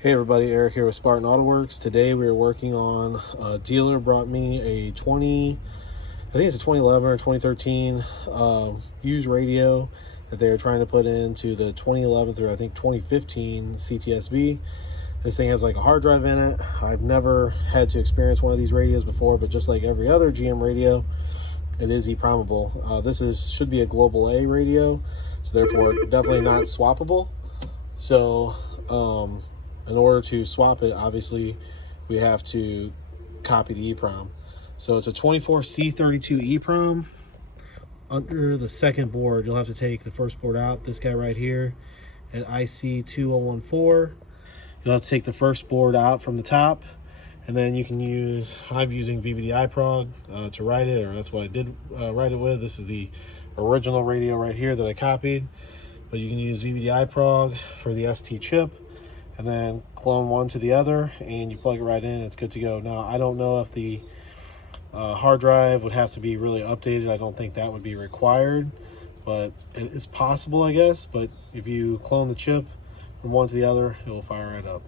Hey everybody, Eric here with Spartanautoworx. Today we are working on a dealer brought me a I think it's a 2011 or 2013 used radio that they were trying to put into the 2011 through I think 2015 CTS-V. This thing has like a hard drive in it. I've never had to experience one of these radios before, but just like every other GM radio, it is Eeprom-able. Should be a Global A radio, so therefore definitely not swappable. So in order to swap it, obviously we have to copy the EEPROM. So it's a 24C32 EEPROM. Under the second board, you'll have to take the first board out, this guy right here at IC2014. You'll have to take the first board out from the top, and then you can I'm using VVD-iProg to write it, or that's what I did write it with. This is the original radio right here that I copied, but you can use VVD-iProg for the ST chip, and then clone one to the other, and you plug it right in, it's good to go. Now, I don't know if the hard drive would have to be really updated. I don't think that would be required, but it's possible, I guess. But if you clone the chip from one to the other, it will fire it up.